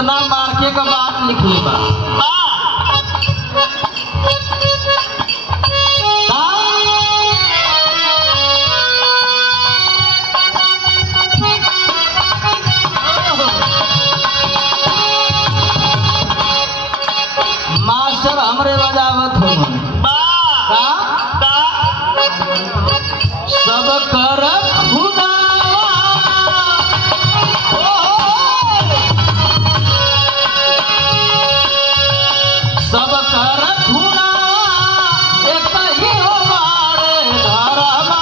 इतना मार्के का बात लिखले बा मास्टर हमरे बजावत हो सब कर सब कर एक ही हो बाड़े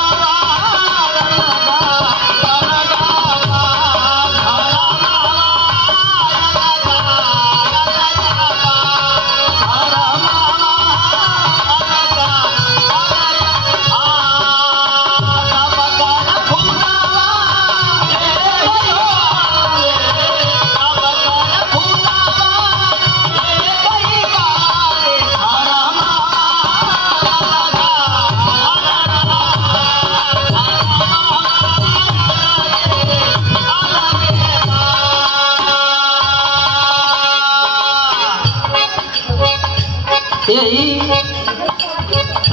यही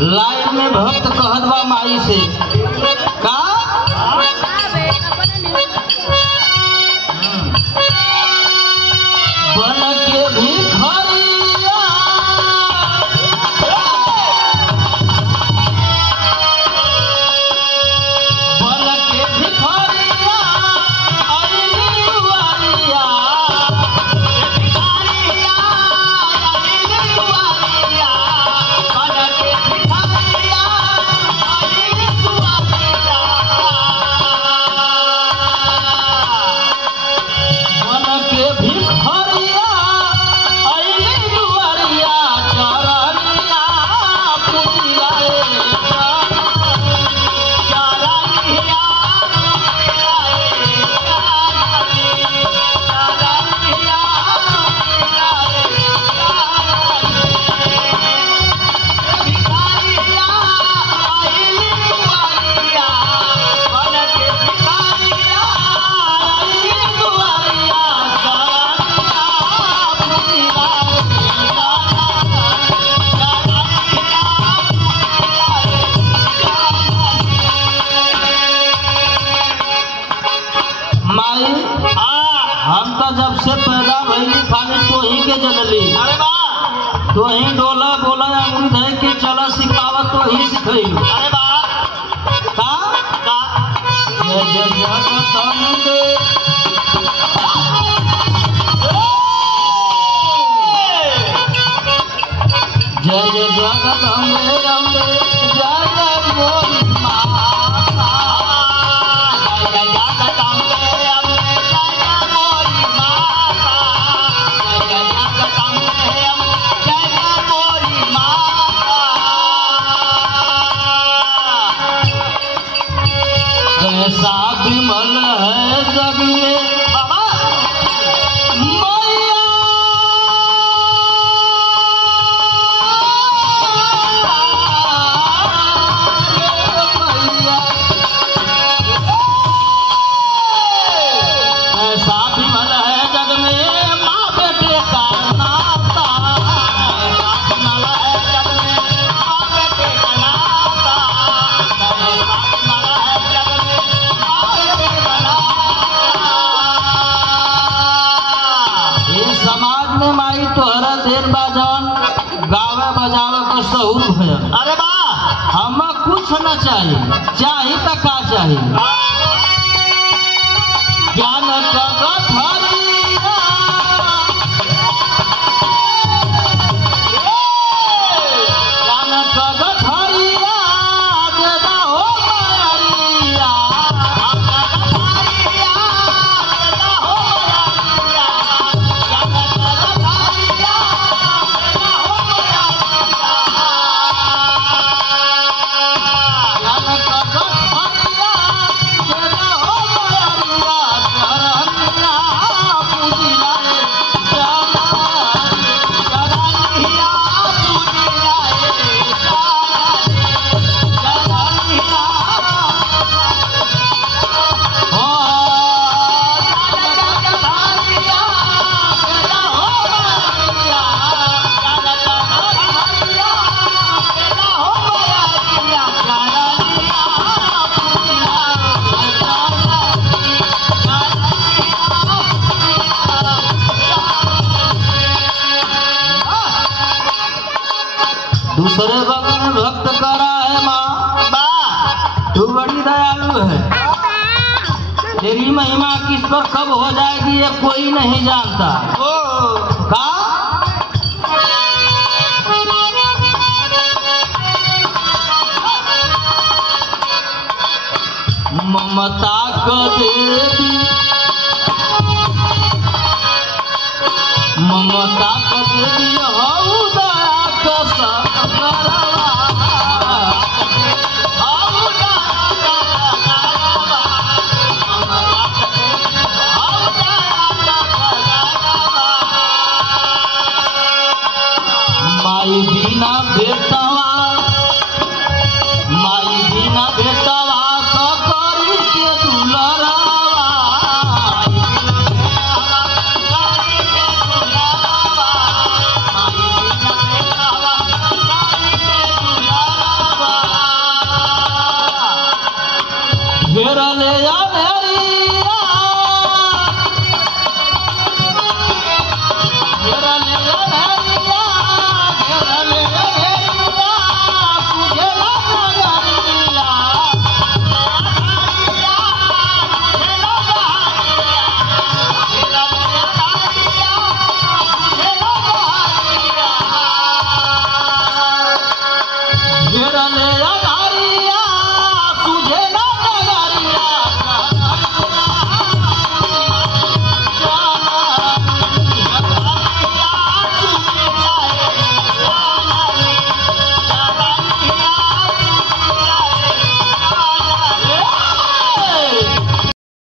लाइन में भक्त कहत बा माई से का बन के भिखरिया बन के भिखरिया अइली दुआरिया हम तो जब से पैदा भइली खाली तो ही के जनली अरे वाह तो ही डोला बोला अंगूरी धै के चला सिखावत तो ही सिखैलू अरे वाह का जय जय जगदम्बे जय जय जगदम्बे अम्बे जय जय मोरी माता जय जय जगदम्बे ऐसा विमल है जग में मैया ऐसा विमल है जग में माँ बेटे का नाता ऐसा विमल है जग में माँ बेटे का नाता ऐसा विमल है जग में समाज में माई तोहरा देर बाजान गावे बजावे का सहूर भया अरे वाह हम कुछ न चाहिए चाहिए तो का चाहिए ज्ञान का गठरिया ज्ञान का गठरिया देदा हो मारिया का गठरिया देदा हो मारिया दूसरे भक्त में भक्त करा है माँ, तू बड़ी दयालु है। तेरी महिमा किस पर कब हो जाएगी ये कोई नहीं जानता। का ममता का देवी, ममता का देवी हऊ दया का सकरवा, हऊ दया का सकरवा, ममता का देवी हऊ दया का सकरवा। माई बिना बेटवा, माई बिना बेटवा सकरी के दुलरवा, घेरले अनेरिया, घेरले अनेरिया